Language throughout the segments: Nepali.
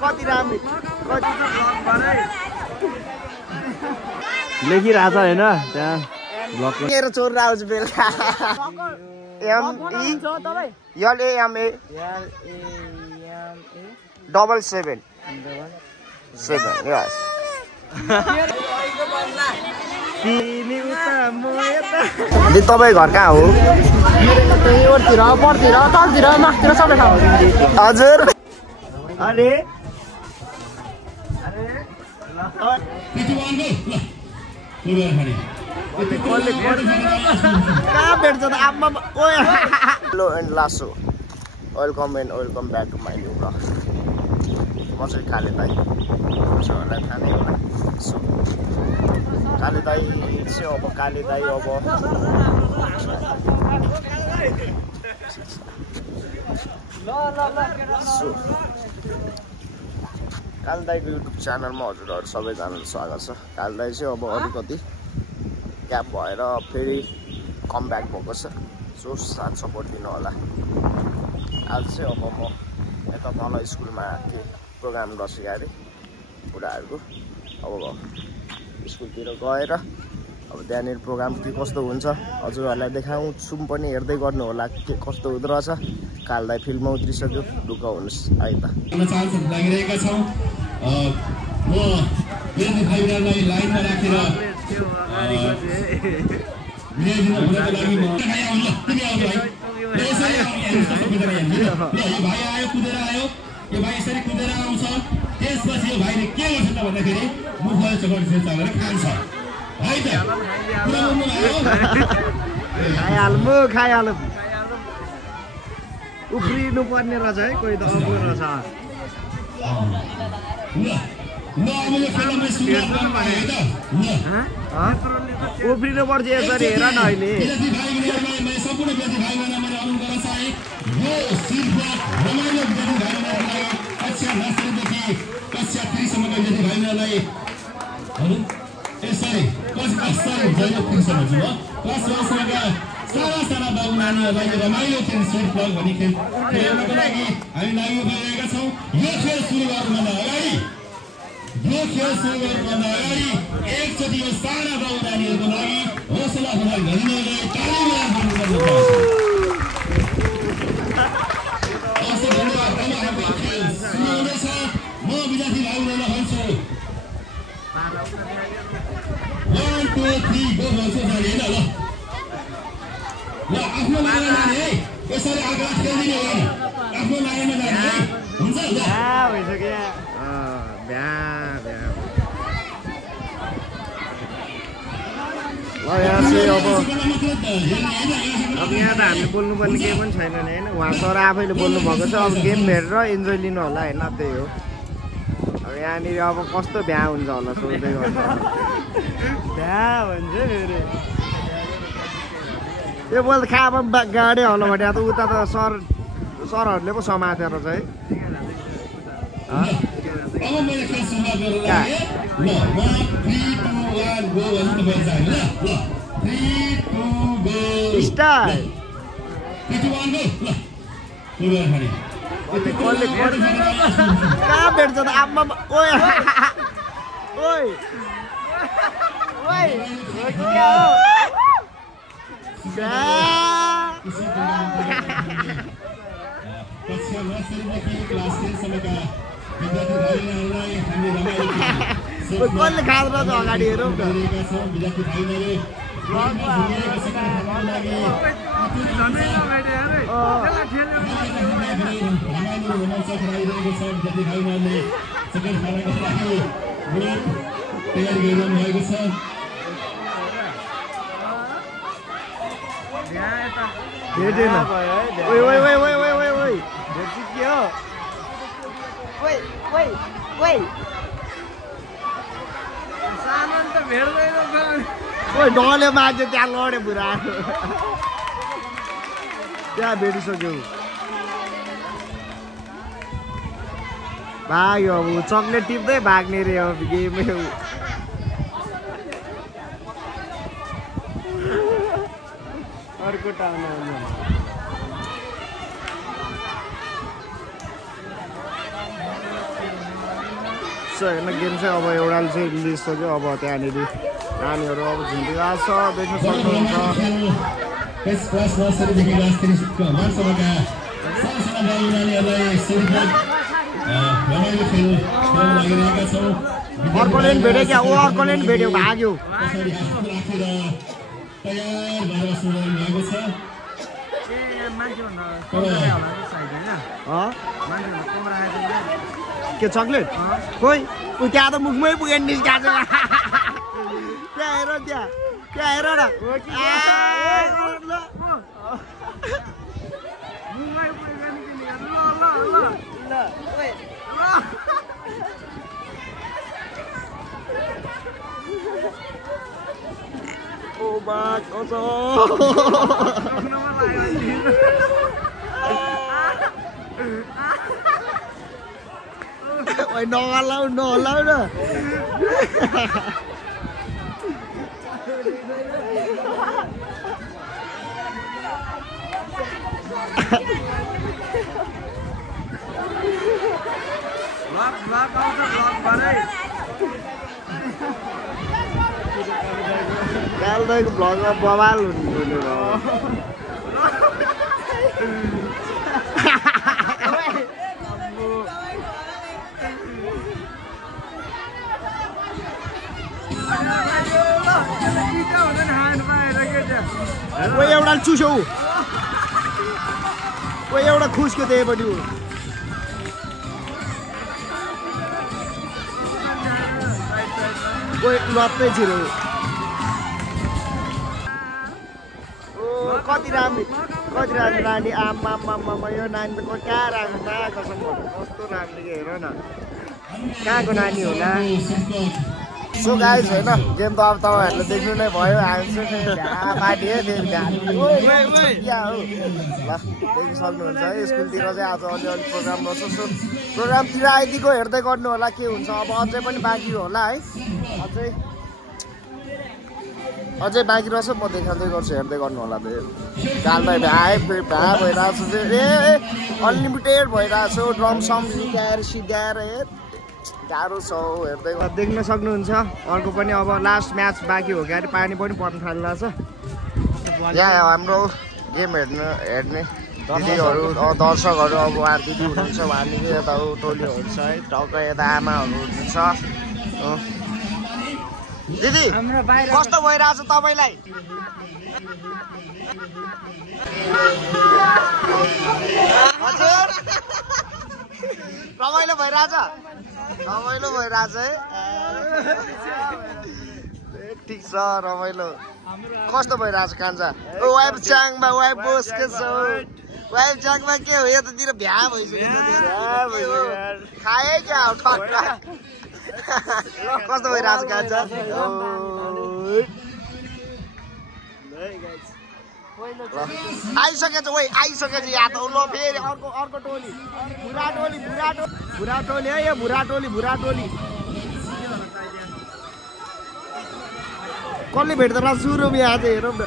कति राम्रो लेखिरहेछ होइन त्यहाँ मेरो चोर आउँछ बेलुका ME777 yes तपाईँ घर कहाँ हो पर्तिर तलतिर माथितिर सबै ठाउँ हजुर अरे कहाँ भेट्छ त आमा हेलो एन्ड लासो welcome back to my new vlog म चाहिँ काले दाई सबैलाई थाहा नै होला सो काले दाई चाहिँ अब काले दाई अब सो काले दाईको युट्युब च्यानलमा हजुरहरू सबैजनालाई स्वागत छ काले दाई चाहिँ अब अलिकति ग्याप भएर फेरि कम ब्याक भएको छ सो साथ सपोर्ट दिनु होला आज चाहिँ अब म यता तल स्कुलमा थिएँ प्रोग्राम बसेको अरे बुढाहरूको अब स्कुलतिर गएर अब त्यहाँनिर प्रोग्राम के कस्तो हुन्छ हजुरहरूलाई देखाउँछु पनि हेर्दै गर्नु होला के कस्तो हुँदो रहेछ काले दाई फिल्ममा उत्रिसक्यो ढुक्क हुनुहोस् है त लागिरहेका छौँ म बेनी भाइलाई लाइनमा राखेर भाइ आयो कुदेर आयो यो भाइ यसरी कुदेर आउँछ त्यसपछि यो भाइले के गर्छ त भन्दाखेरि मुखले चकट चलेर खान्छ है त खाइहाल्नु उफ्रिनु पर्ने रहेछ है कोही त अग्लो रहेछ उफ्रिनु पर्छ यसरी हेर न अहिले सारा बाबु नानीहरूलाई रमाइलो खेल स्विट ब्लग भन्ने खेल खेल्नको लागि हामी लागि भइरहेका छौँ यो खेल सुरु गर्नुभन्दा अगाडि एकचोटि यो सारा बाबु नानीहरूको लागि हौसला गरिदिनुलाई तालिम म विद्यार्थी भाइहरूलाई भन्छु 1 2 3 गो भन्छु जाने होइन ल आफ्नो लाइनमा जाने है यसरी आग्रह खेल्दिने होइन आफ्नो लाइनमा जाने है हुन्छ ल भइसक्यो यहाँ चाहिँ अब यहाँ त हामीले बोल्नुपर्ने केही पनि छैन नि होइन उहाँ सर आफैले बोल्नु भएको छ अब गेम हेरेर इन्जोय लिनु होला होइन त्यही हो अब यहाँनिर अब कस्तो भ्या हुन्छ होला सोच्दै गर्छ भ्या भन्छ फेरि यो बोल खाब गाडै होला भने त उता त सरहरूले पो समातेर चाहिँ अब मैले खेल सुरुवात गर्न लागे ल 1 3 2 1 गो भन्नु तपाईँ चाहिँ ल 3 2 गो स्टार्ट 3 2 1 गो ल सुरु गर्ने यति कसले कहाँ भेट्छ त आमा ओए ओए ओए क्या हो कक्षा नर्सरीदेखि क्लास 10 सम्मका विद्यार्थी भाइहरूलाई हामी रमाइलो कसले खाँदो रहेछ अगाडि हेरौँ न विद्यार्थी भाइहरूले तयारी गरिरहनु भएको छ भेटेन ओइ ओइ ओइ ओइ ओइ ओइ ओइ भेट्छ के हो ओइ ओइ ओइ सामान त भेट्दैन ओइ डले माझे त्यहाँ लड्यो बुढा त्यहाँ भेटिसक्यो भाग्यो अब चक्लेट टिप्दै भाग्ने रे अब गेमै अर्को टाउन छ होइन गेम चाहिँ अब एउटाले चाहिँ लिइसक्यो अब त्यहाँनिर नानीहरू अब झुन्डिरहेको छ देख्न सक्नुहुन्छ अर्कोले पनि भेट्यो क्या ऊ अर्कोले पनि भेट्यो भाग्यो के चक्लेट खोइ ऊ त्यहाँ त मुखमै पुगेन निस्काएको छ त्यहाँ हेर त्यहाँ हेर न नहलाउ नहलाउ न काल दाइको भ्लगमा बवाल हुने कोही एउटा चुस्यौ कोही एउटा खुस्क्यो त्यहीपट्टि कोही लत्तै छिरो कति राम्रो नानी आमा यो नानी त कहाँ राम्रो कसम कस्तो राम्रो के हेर न कहाँको नानी होला सो गाइस होइन गेम त अब तपाईँहरूले देख्नु नै भयो हामी चाहिँ पार्टी फेरि क्या हो ल देख्नु सक्नुहुन्छ है स्कुलतिर चाहिँ आज अलिअलि प्रोग्राम गर्छ सो प्रोग्रामतिर आइदिएको हेर्दै गर्नु होला के हुन्छ अब अझै पनि बाँकी होला है अझै बाँकी रहेछ म देखाउँदै गर्छु हेर्दै गर्नु होला गालमा भ्याए फेरि भ्या भइरहेको छ ए अनलिमिटेड भइरहेको छ ड्रम सम सिकाएर सिध्याएर गाह्रो छ हेर्दै देख्न सक्नुहुन्छ अर्को पनि अब लास्ट म्याच बाँकी हो क्या पानी पनि पर्न थालिरहेको छ यहाँ हाम्रो गेम हेर्ने दिदीहरू दर्शकहरू अब उहाँ दिदी हुनुहुन्छ उहाँनिर यता टोलीहरू छ है टक्क यता आमाहरू हुनुहुन्छ दिदी कस्तो भइरहेछ तपाईँलाई हजुर रमाइलो भइरहेछ है ठिक छ रमाइलो कस्तो भइरहेछ कान्छा वाइफ चाङमा वाइफ बोसके छ वाइफ चाङमा के हो यतातिर भ्या भइसक्यो खाए क्या हो ठक्का कस्तो भइरहेछ कान्छा आइसकेछ ओइ आइसकेछ यहाँ त ल फेरि अर्को टोली भुरा टोली है यो भुरा टोली कसले भेट्छ र सुरु यहाँ चाहिँ हेरौँ न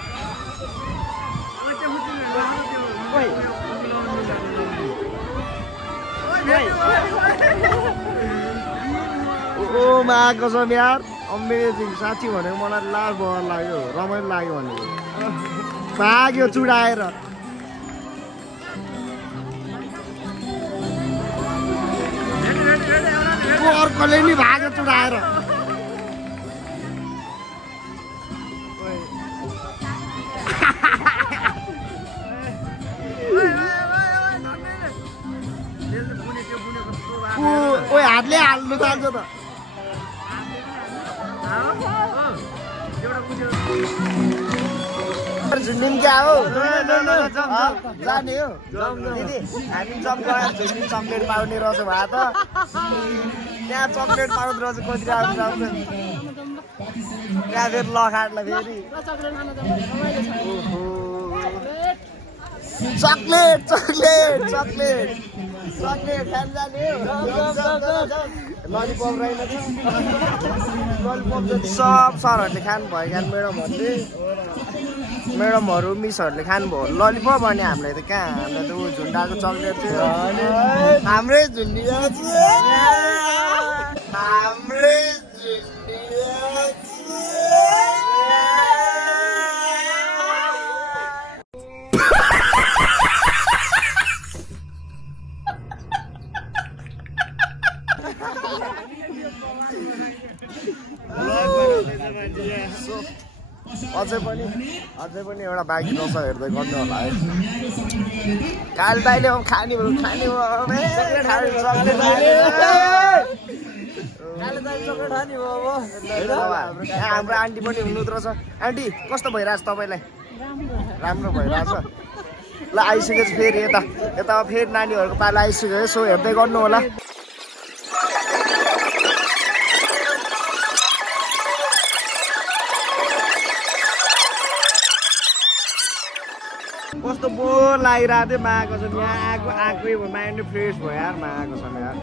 ओ मा कसम यार अमेजिङ साँच्ची भनेको मलाई लास्ट बल लाग्यो रमाइलो लाग्यो भनेको भाग्यो चुडाएर अर्कोले नि भाग्यो चुडाएर ओइ हातले हाल्नु थाल्छ त झुन्डिम क्या हो जाने हो दिदी हामी झुन्डिम चक्लेट पाउने रहेछ भए त त्यहाँ चक्लेट पाउने रहेछ कति राम्रो त्यहाँ फेरि लखाट्ला फेरि चक्लेट खान जाने हो ललिपप रहेन ललिपप जति सब सरहरूले खानु भयो क्या म्याडमहरू मिसहरूले खानुभयो ललिपप अनि हामीलाई त कहाँ हामीलाई त ऊ झुन्डाको चक्लेट थियो हाम्रै झुन्डी हाम्रो अझै पनि एउटा बाँकी रहेछ हेर्दै गर्नु होला है काल दाइले खाने भयो हाम्रो आन्टी पनि हुनुहुँदो रहेछ आन्टी कस्तो भइरहेछ तपाईँलाई राम्रो भइरहेछ ल आइसकेको छ फेरि यता फेरि नानीहरूको पालो आइसक्यो यसो हेर्दै गर्नु होला कस्तो बोर लागिरहेको थियो माएको छ यहाँ आएकै भयो माइन्ड फ्रेस भयो यार माएको छ यार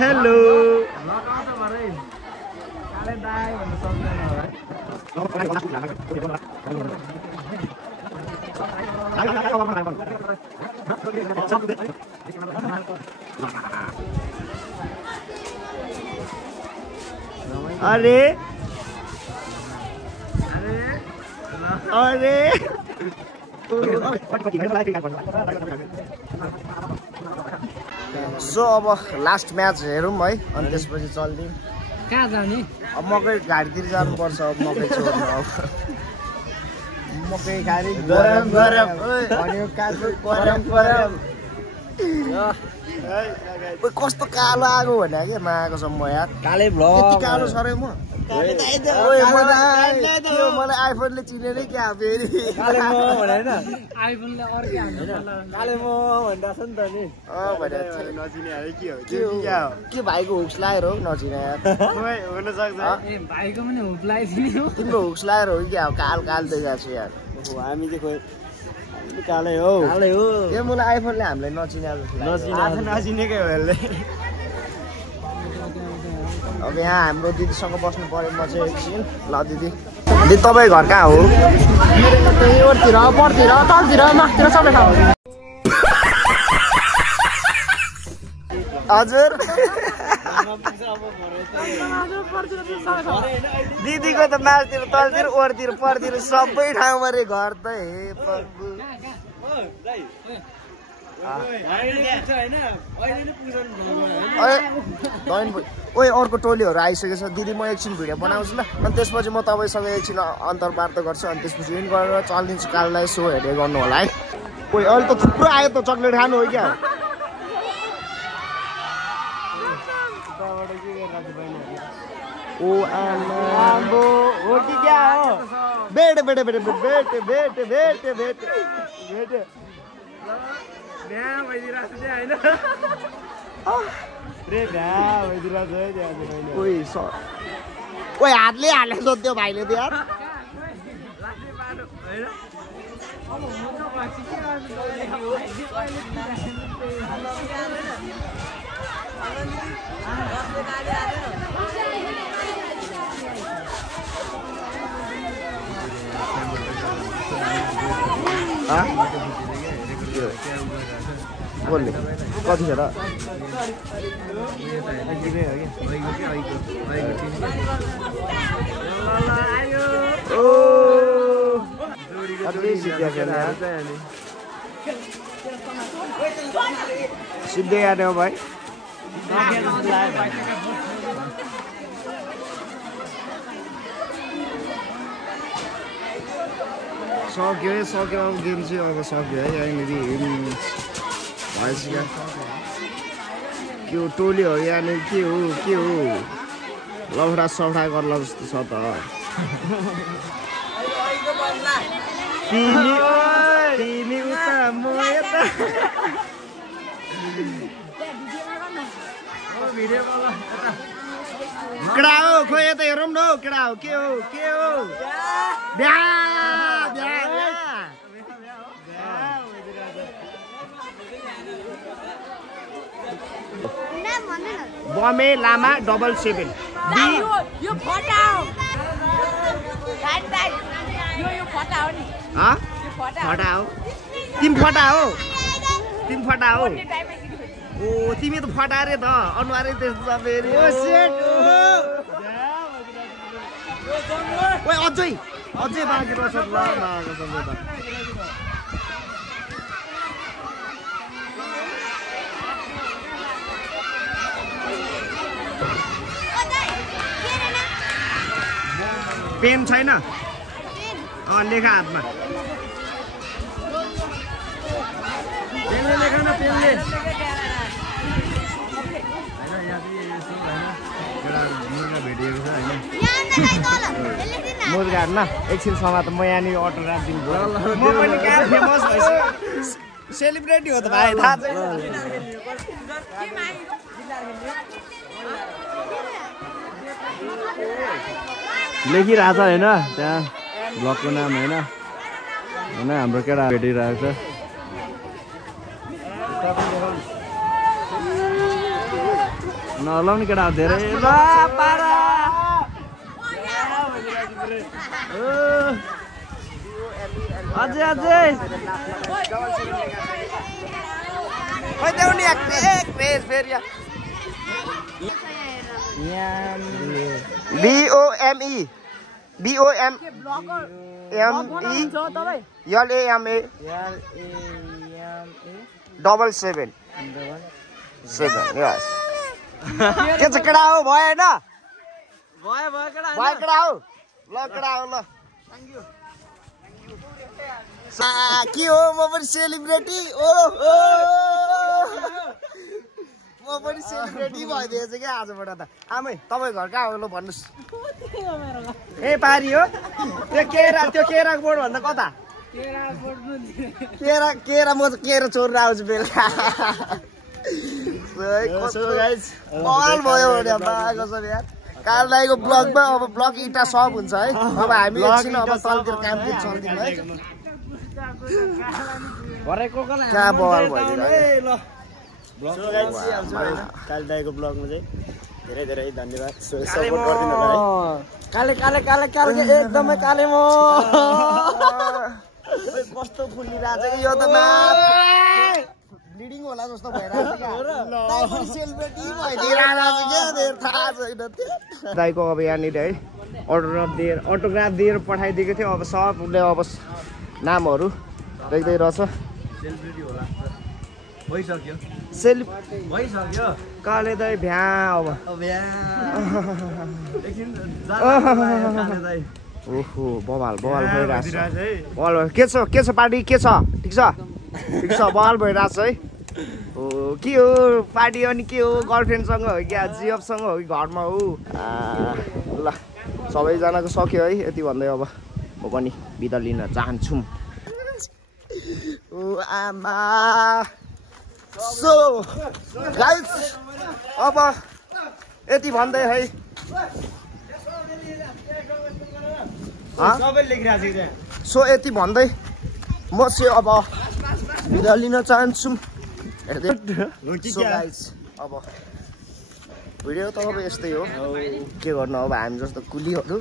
हेलो अरे सो अब लास्ट म्याच हेरौँ है अनि त्यसपछि चल्दिउँ कहाँ जाने अब मकै घारीतिर जानुपर्छ अब मकै छोड्नु अब मकै घारी गरम कस्तो कालो आगो भने क्या माएको छ म यार कालै यति कालो छ रे म मलाई आइफोनले चिनेरै क्या फेरि के भाइको हुक्स लाएर हो नचिने यार तिम्रो हुक्स लाएर हो क्या काल देखाएको छु यार हामी चाहिँ खोइ कालै हो यो मलाई आइफोनले हामीलाई नचिनेकै हो यसले अब यहाँ हाम्रो दिदीसँग बस्नु पर्यो म चाहिँ एकछिन ल दिदी तपाईँ घर कहाँ हो ओरतिर परतिर तलतिर माथितिर सबै ठाउँ हजुर दिदीको त माथितिर तलतिर ओरतिर परतिर सबै ठाउँमा रे घर त हे प्रभु ओए अर्को टोलीहरू आइसकेको छ दिदी म एकछिन भिडियो बनाउँछु ल अनि त्यसपछि म तपाईँसँग एकछिन अन्तर्वार्ता गर्छु अनि त्यसपछि इन गरेर चलिदिन्छु काललाई सो हेर्दै गर्नु होला है ओए अहिले त थुप्रो आयो त चक्लेट खानु हो क्या ओ आमागो हो कि क्या हो बेटे ओए हातले हाले सोध्यो भाइले त यार बोल्ने कति छ र सिद्धै आने हो भाइ सक्यो अब गेम चाहिँ अब सक्यो है यहाँनिर भएछ क्या के हो टोलीहरू यहाँनिर के हो लफडा सफडा गर्ला जस्तो छ त तिमी उता म यता केडा हो खोइ यता हेरौँ न हौ केडा हो के हो बमे लामा 77 यो फटा हो यो फटा हो नि फटा हो तिमी फटा हो ओ तिमी त फटा रे त अनुहारै त्यस्तो छ फेरि ओ सेट ओइ अझै बाँकी रहेछ ल मागो सम्झौता पेन छैन लेखा हातमा पेनले लेखा न पेनले मुर्गा न एकछिनसम्म त म यहाँनिर अटो राखिदिनु भयो म पनि कहाँ फेमस भएछु सेलिब्रेटी हो त भाइ थाहा छैन लेखिरहेछ होइन त्यहाँ ब्लगको नाम होइन हाम्रो केटा भेटिरहेको छ नलाउने केटा धेरै ल पारा अझै के छ केटा हो भएन भयो केटा हो ल केटा हो ल के हो म पनि सेलिब्रेटी म पनि सेलिब्रेटी भइदिएछ क्या आजबाट त आमै तपाईँ घर कहाँ हो ल भन्नुहोस् ए पारी हो त्यो केराको बोर्ड भन्दा कता केरा म त केरा चोरेर आउँछु बेलुका भयो कालदाईको ब्लगमा अब ब्लग इटा सब हुन्छ है अब हामी एकछिन अब तलतिर कामतिर चल्दिउँ है कहाँ बवाल भइदियो कालदाईको ब्लगमा चाहिँ धेरै धेरै धन्यवाद सपोर्ट गरिदिनु होला है काले एकदमै काले म कस्तो फुलिरहेछ कि यो त ब्लिडिङ होला जस्तो भइरहेको दाइको अब यहाँनिर है अटोग्राफ दिएर पठाइदिएको थियो अब सबले अब नामहरू लेख्दै रहेछ काले दाइ भ्या अब ओहो बवाल भइरहेको छ के छ पार्टी के छ ठिक छ बवाल भइरहेछ है हो के हो पार्टी अनि के हो गर्लफ्रेन्डसँग हो कि जिएफसँग हो कि घरमा हो ल सबैजनाको सक्यो है यति भन्दै अब म पनि बिदा लिन चाहन्छु ओ आमा सो गाइस अब यति भन्दै है सो यति भन्दै म चाहिँ अब बिदा लिन चाहन्छु अब भिडियो त अब यस्तै हो के गर्नु अब हामी जस्तो कुलीहरू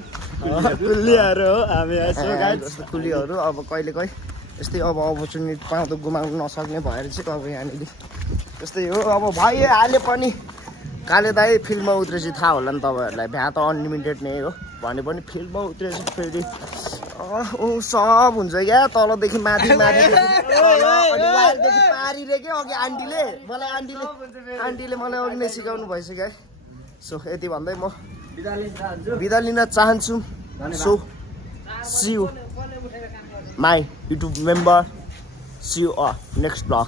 कुलीहरू अब कहिले यस्तै अब अपर्च्युनिटी पाउँदा गुमाउनु नसक्ने भएर चाहिँ अब यहाँनिर यस्तै हो अब भयो अहिले पनि काले दाइ फिल्डमा उत्रेपछि थाहा होला नि तपाईँहरूलाई भ्या त अनलिमिटेड नै हो भने पनि फिल्डमा उत्रेपछि फेरि सब हुन्छ क्या तलदेखि माथि पारिरे क्या अघि आन्टीले मलाई अघि नै सिकाउनु भइसक्यो है सो यति भन्दै म बिदा लिन चाहन्छु so see you my YouTube member see you next blog